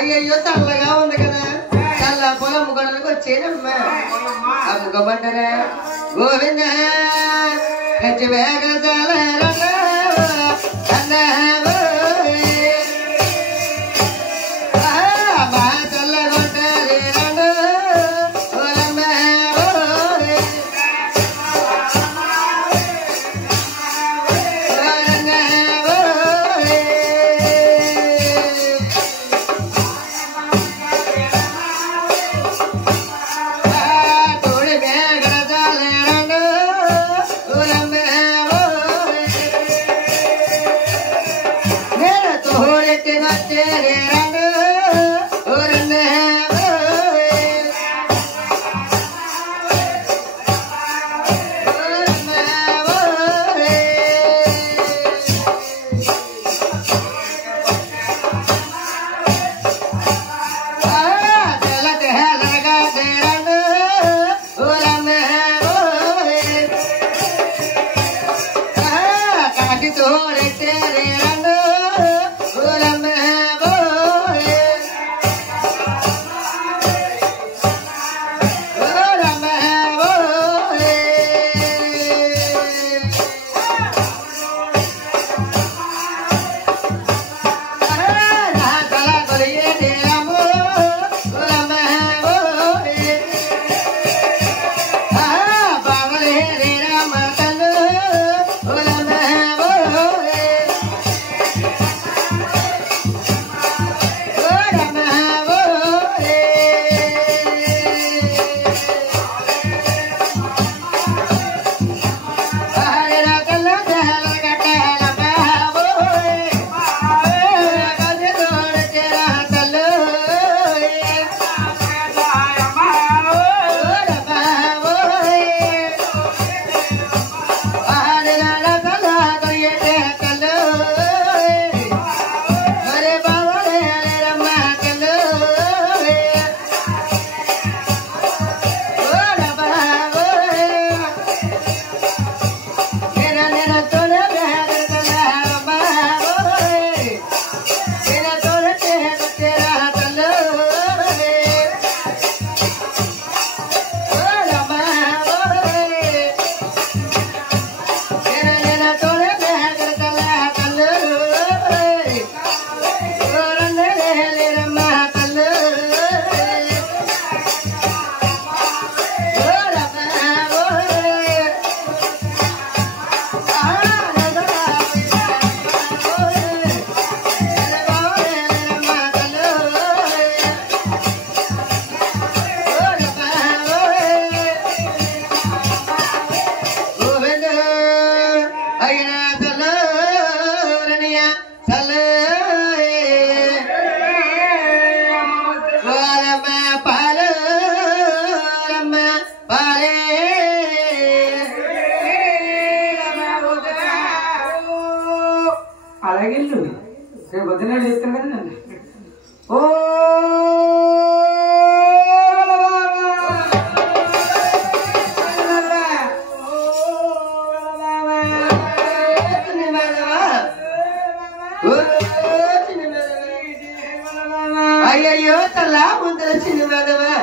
అయ్యయ్యో చల్లగా ఉంది కదా చల్ల పొలం గొడవలకు వచ్చేనమ్మా అమ్ముకోమంటారా గోవింద గజ్జ వేగ అయ్యయ్యో చల్లా ముందర చిన్న మేదవా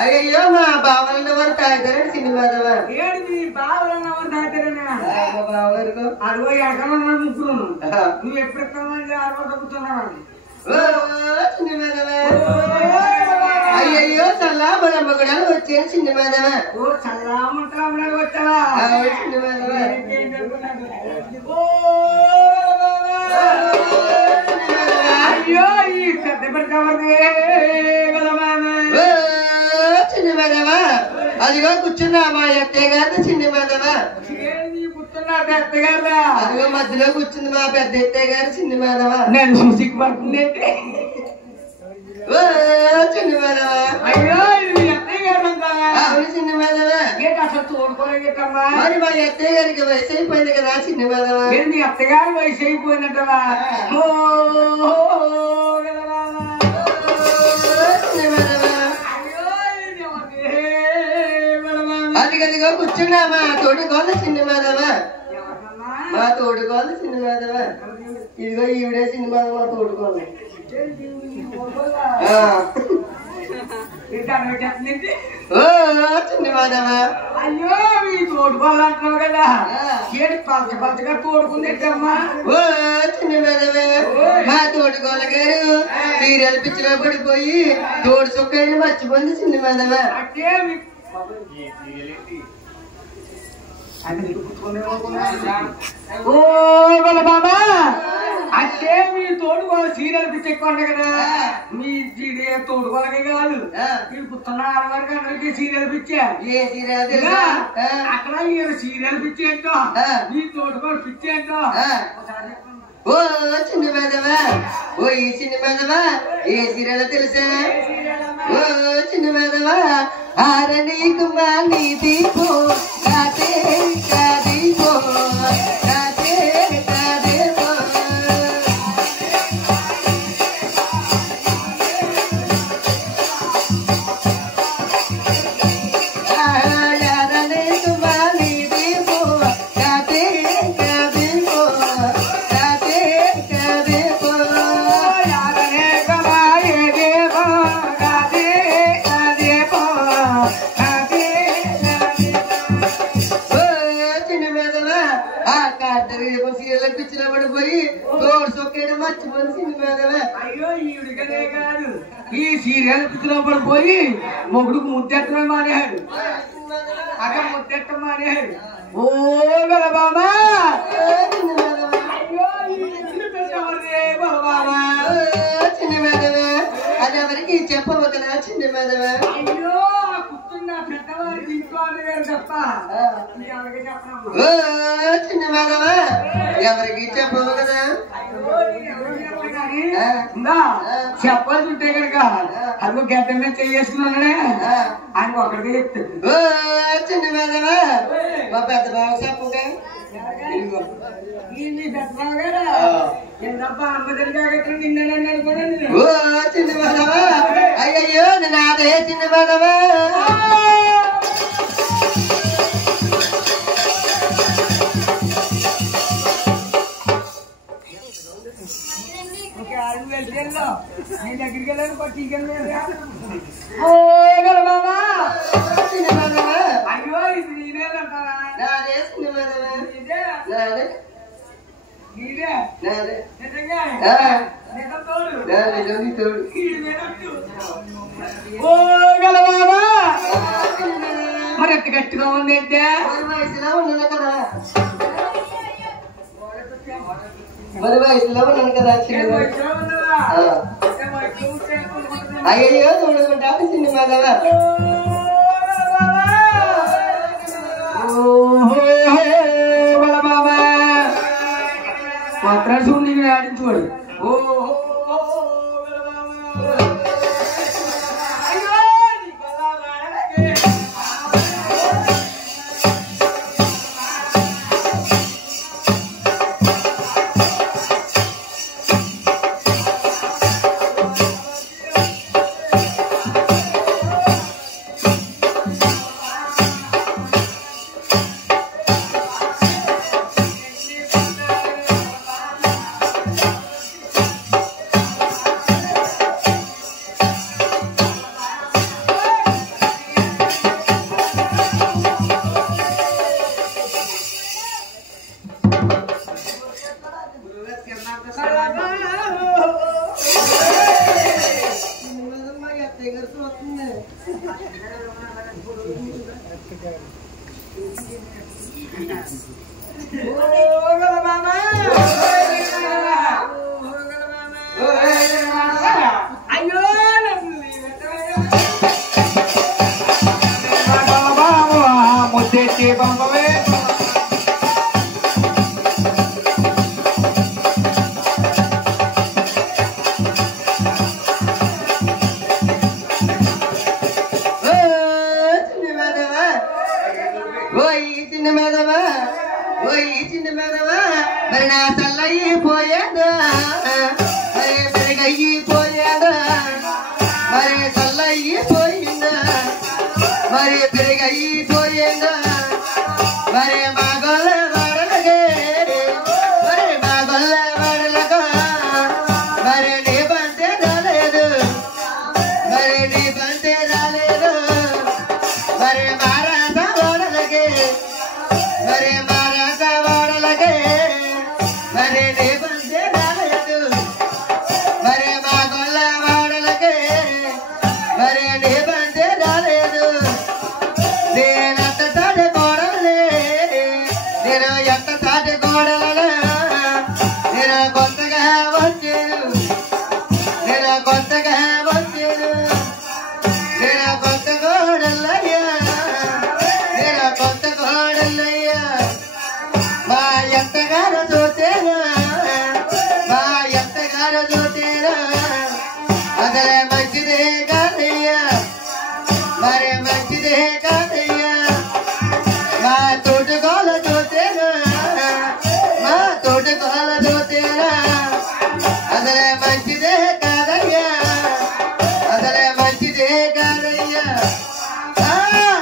అయ్యయ్యో మా బావలన్న వారు తాగుతారండి చిన్న మేదవా అరవై ఎకరాలు ముగ్గురు నువ్వు ఎప్పుడు అరవై తగ్గుతున్నావు అయ్యయ్యో చల్లా బలమ్మ కూడా వచ్చాను చిన్న మేదవా చల్లామంటావు వచ్చావా చిన్న మేదవా అయ్యో ఈ పెద్ద పెడతావే చిన్న మేదవా అదిగో కూర్చున్నా మా అత్తయ్య గారిని చిన్న మేదవా అదిగో మధ్యలో కూర్చుంది మా పెద్ద అత్తయ్య గారు చిన్న మేదవా నేను చూసికి పడుతుంది చిన్న మేదవా అయ్యో ఇది అత్తయ్య గారు అవును చిన్న మేదవా అసలు తోడుకోలేకమ్మా మరి మా అత్తయ్య గారికి వయసు అయిపోయింది కదా చిన్న మేదవా మీ అత్తగారు వయసు అయిపోయినట్టవా చిన్న మేదవా అది అదిగదిగో కూర్చున్నా మా తోడుకోవాలి చిన్న మాధవా ఎవరమ్మా? మా తోడుకోవాలి చిన్న మాధవా ఇదిగో ఈవిడే చిన్న మాధవ మా తోడుకోవాలి ఇంకా అన్నం పెట్టేస్తుంది. ఓ చిన్న మాధవా అయ్యో మీ తోడుకోవాలంటున్నావు కదా ఏంటి పలచ పలచగా తోడుకుందేటమ్మా? ఓ చిన్న మాధవా మా తోడుకోవాలి గారు సీరియల్ పిచ్చిలో పడిపోయి తోడు చొక్కాయని మర్చిపోయింది చిన్న మాధవా అంటే మీ- ఓ వాళ్ళ బాబా అంటే మీ తోడుకోవాలి సీరియల్ పిచ్చి ఎక్కువ ఉంటాయి కదా మీ తోడుకోవాలకే కాదు మీరు పుత్తన్న ఆడవారికి అందరికీ సీరియల్ పిచ్చే ఏ సీరియల్ తెలుసా అక్కడ మీరు సీరియల్ పిచ్చి ఏంటో మీ తోడుకోవాలి పిచ్చి ఏంటో ఒకసారి చెప్పండి. ఓ చిన్న మాధవా ఓ ఈ చిన్న మాధవా ఏ సీరియల్ తెలుసా ఓ చిన్న మాధవా ఆరణి కుమారి దీపో కాదే కాదీపో కాదే కాదేపో ఆరణి కుమారి దీపో కాదే కాదీపో కాదే కాదేపో యాదనే కమాయే దేవా కాదే కాదేపో కాదే ఓ చిన్న మాధవా ఆ కాటరి సీరియల్ పిచ్చిలో పడిపోయి తోడు సొక్కేయడం మర్చిపోయింది చిన్న మాధవా అయ్యో ఈవిడికనే కాదు ఈ సీరియల్ పిచ్చిలో పడిపోయి మొగుడుకు ముద్దెట్టడం మానేశాడు అక్కడ ముద్దెట్టం మానేశాడు ఓ గల బాబా చిన్న మాధవా అయ్యో ఈ ఇల్లు పెట్టవరే బాబా చిన్న మాధవా అది ఎవరికి చెప్పవు కదా చిన్న మాధవా అయ్యో కూర్చున్న పెద్దవారికి ఇంట్లో గారు తప్ప ఎవరికి చెప్పనమ్మా ఓ చిన్న మాధవా ఎవరికి చెప్పవు కదా చెప్పాల్సి ఉంటే కనుక అదిగో గడ్డ మీద చేసుకున్నానే ఆయన ఒకరికి చెప్తాడు ఓ చిన్న మాధవా మా పెద్ద బావ చెప్పుగా ఓ చిన్న మాధవా అయ్యయ్యో నాదే చిన్న మాధవా చిన్న మాధవా అయ్యో ఇది నేనేదంటారా నాదే చిన్న మాధవా నాదే నీదే నాదే నిజంగా నిజం తోడు నాదే నీ తోడు ఓ గలవావా మరి ఎంత గట్టిగా ఉంది అంటే వయసులో ఉన్నాను కదా మరి వయసులో ఉన్నాను కదా చిన్న అయ్యయ్యో చూడుకుంటాను చిన్న మాధవా మాత్రం చూడండి ఆడించుకోడు మరి నా చల్లయిపోయాదా మరి పెరిగయిపోయాదా మరి చల్లయిపోయిందా మరి పెరిగయిపోయిందా నేను కొత్తగా వచ్చాను నేను కొత్తగా వచ్చాను నేను కొత్త కోడల్లయ్యా నేను కొత్త కోడల్లయ్యా మా ఎంతగానో చూతేనా మా ఎంతగానో చూతేనా అసలే మంచిదే కాదయ్యా మరి మంచిదే కాదయ్యా మా తోటగోల చూతేనా మా తోటగోల చూతేనా అసలే మంచిదే కాదయ్యా అసలే మంచిదే కాదయ్యా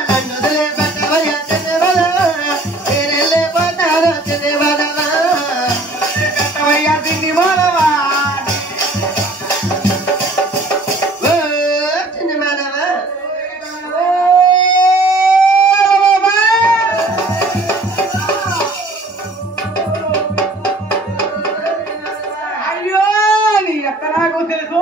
నన్ను వదిలే పెట్టవయ్యా తినేవదవా నేను వెళ్ళిపోతాను తినేవదవా పెట్టవయ్యా తిండి మానవా తినేవదవా అయ్యో నీ ఎక్కడ నాకు తెలుసు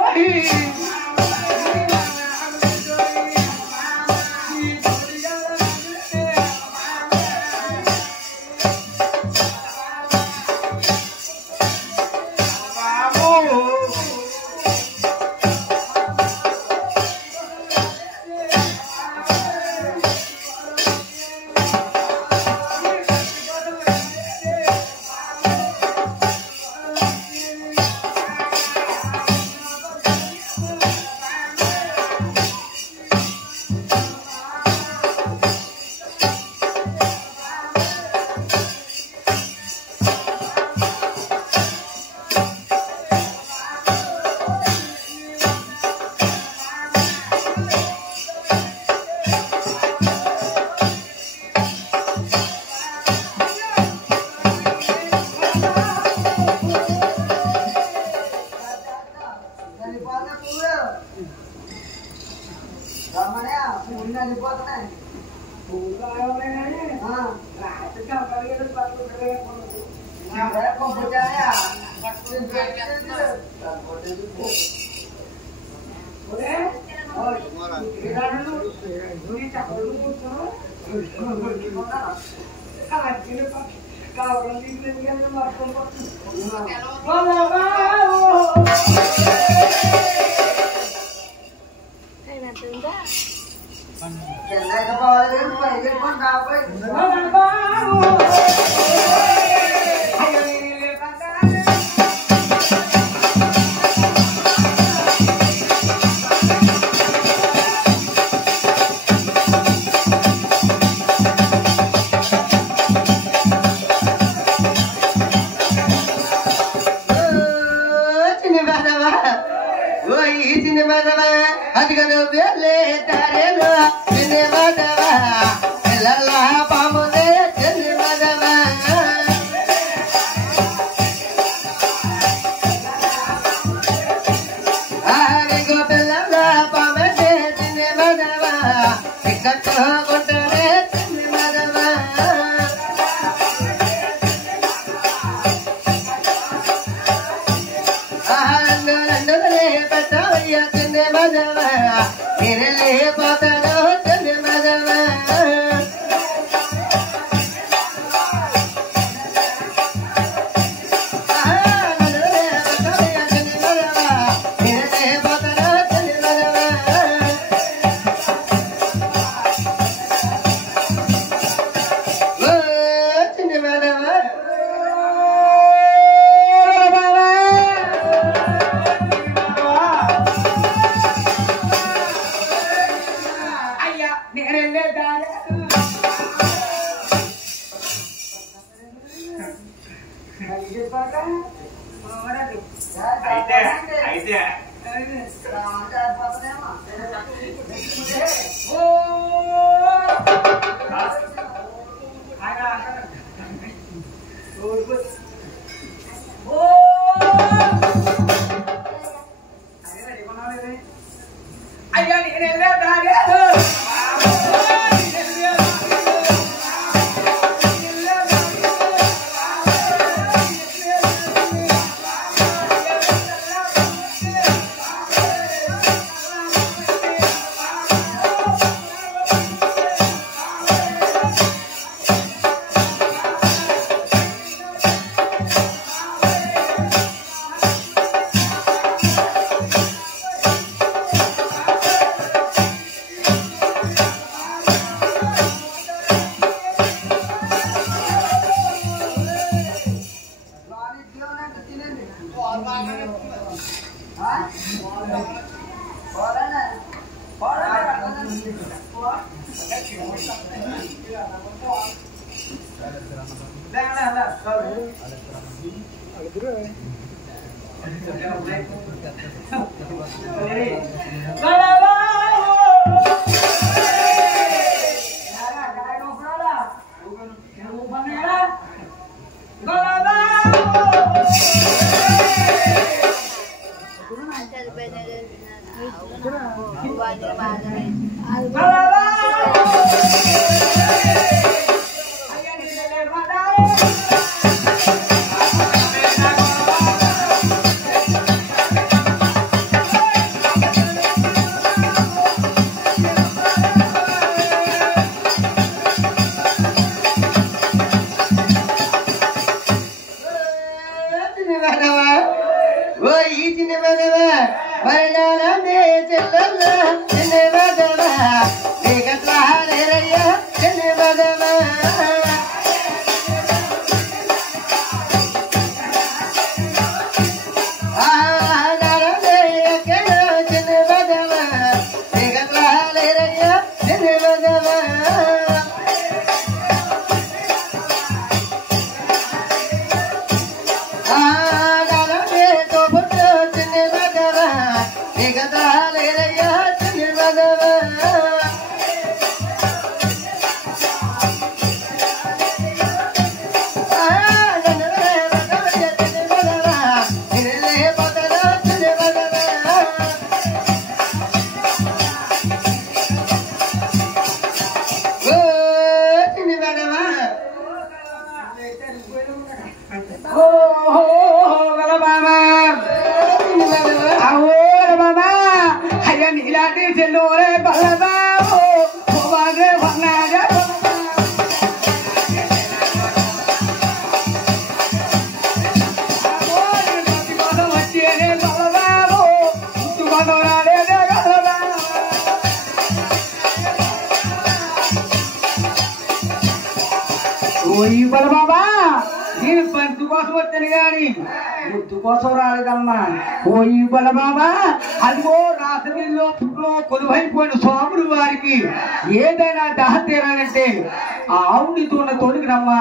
అదిగను వెళ్ళే తారేను చిన్ని మదవా పిల్లల పాముదే చిన్ని మదవా ఆరిగో పిల్లల పాముదే చిన్ని మదవా ఇక్కడతో ఉంటనే చిన్ని మదవా పెట్టవయ్యా చిన్ని మదవా నేనెళ్ళి పోతాను చిన్ని మదవా పెట్టవయ్యా చిన్ని మదవా నేనెళ్ళి పోతాను చిన్ని మదవా చిన్ని మదవా అయితే అయ్యా నేను బాబా నేను బంతు కోసం వచ్చాను గాని ముద్దు కోసం రాలేదమ్మా. పోయి బల బాబా అదిగో రాత్రిలో కొలువైపోయిన స్వాములు వారికి ఏదైనా దహ తీరాలంటే ఆవునితో ఉన్న తోడికి రమ్మా.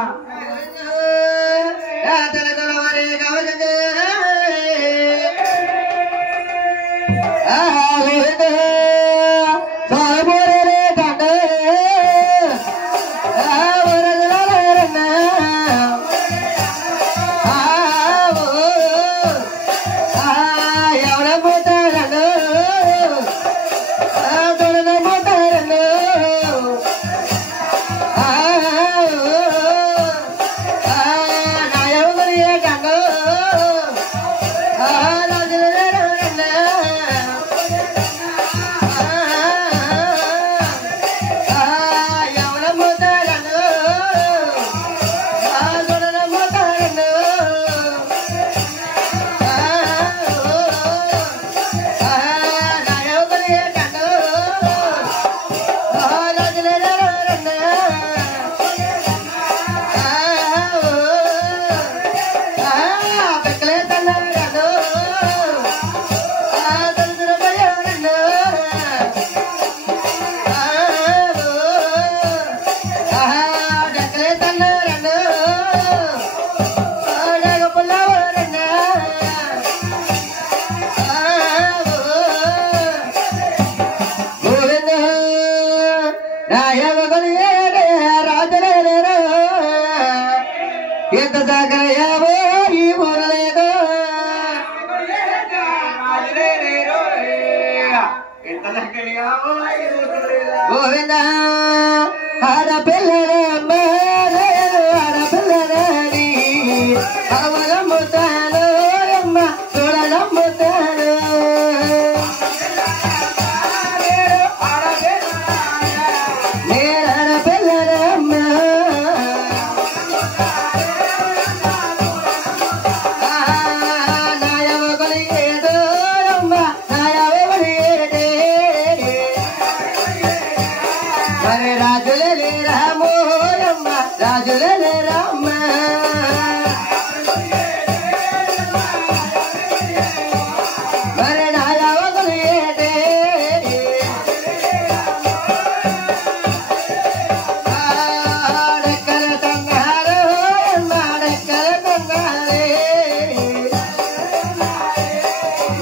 గోవిందా ఆడపిల్లరమ్మ ఆడపిల్లరని అవలమ్ముతాను అమ్మ చూడలమ్ముతాను నేను ఆడపిల్లరమ్మ రాజులే రామోయమ్మ రాజులే రామ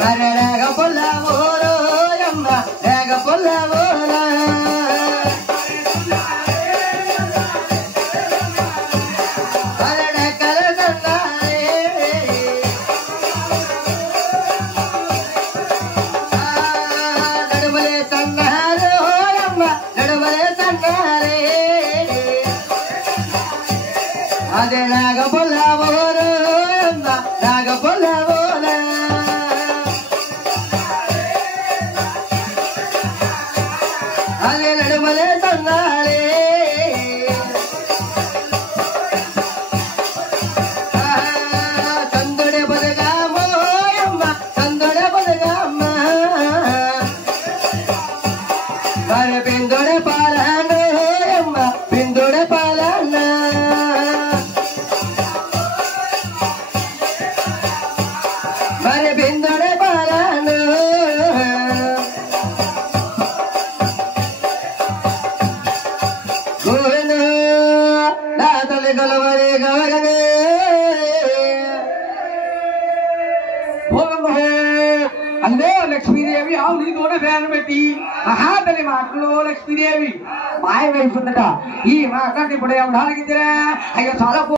అరే రేగ పొల్ల ఓరో అమ్మ రేగ పొల్ల ఓరా అరే డెక్కల సన్నారే నడుమలే సన్నారే ఓరమ్మ నడుమలే సన్నారే అదే నాగ పొల్ల ఓరో అమ్మ నాగ పొల్ల ఓరా అదే నడుమలే సన్నారే చందుడే బదగామో అమ్మ చందుడే బదగామ్మ మరి బిందుడే పాలన అమ్మ బిందుడే పాలన మరి బిందుడే పాలన గోవింద నా తల్లి గలవరే గవగనే అందే లక్ష్మీదేవి ఆవు నీ దూడ పేరు పెట్టి మహాతల్లి మాటలో లక్ష్మీదేవి మాయమైపోతుందట ఈ మాట ఇప్పుడు ఎవరు అడిగితే అయ్యో చాలా